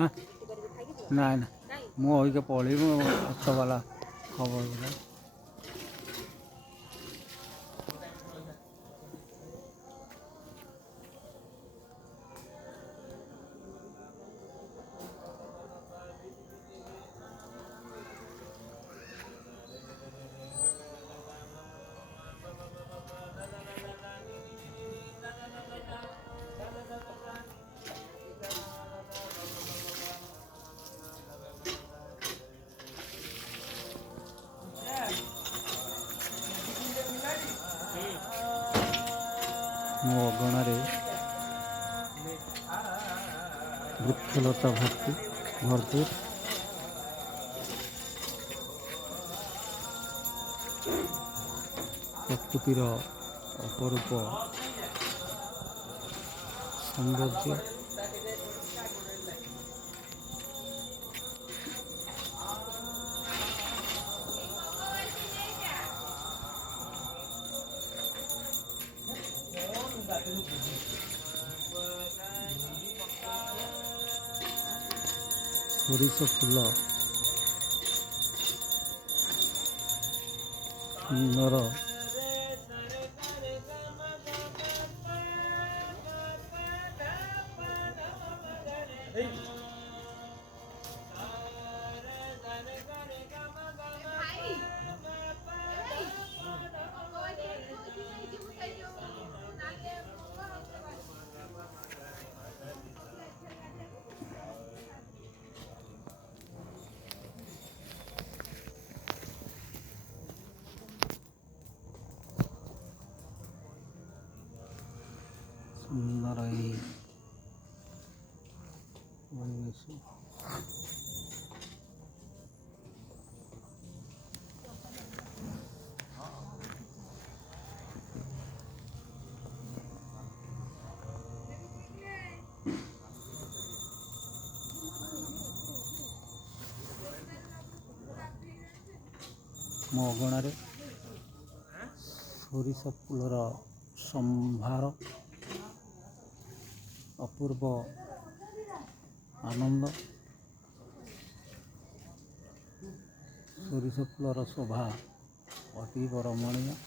हाँ ना ना ମୁଁ ଅଇକା ପଳେଇବି ଅଟୋବାଲା ଖବର ଦେଲା। ମୋ ଅଗଣାରେ ବୃକ୍ଷଲତା ଭରପୁର। ପ୍ରକୃତିର ଅପରୂପ ସୌନ୍ଦର୍ଯ୍ୟ। ସୋରିଷ ଫୁଲ ସୁନ୍ଦର ସୁନ୍ଦର ଏହି ପରିବେଶ। ମୋ ଅଗଣାରେ ସୋରିଷ ଫୁଲର ସମ୍ଭାର, ଅପୂର୍ବ ଆନନ୍ଦ। ସୋରିଷ ଫୁଲର ଶୋଭା ଅତି ରମଣୀୟ।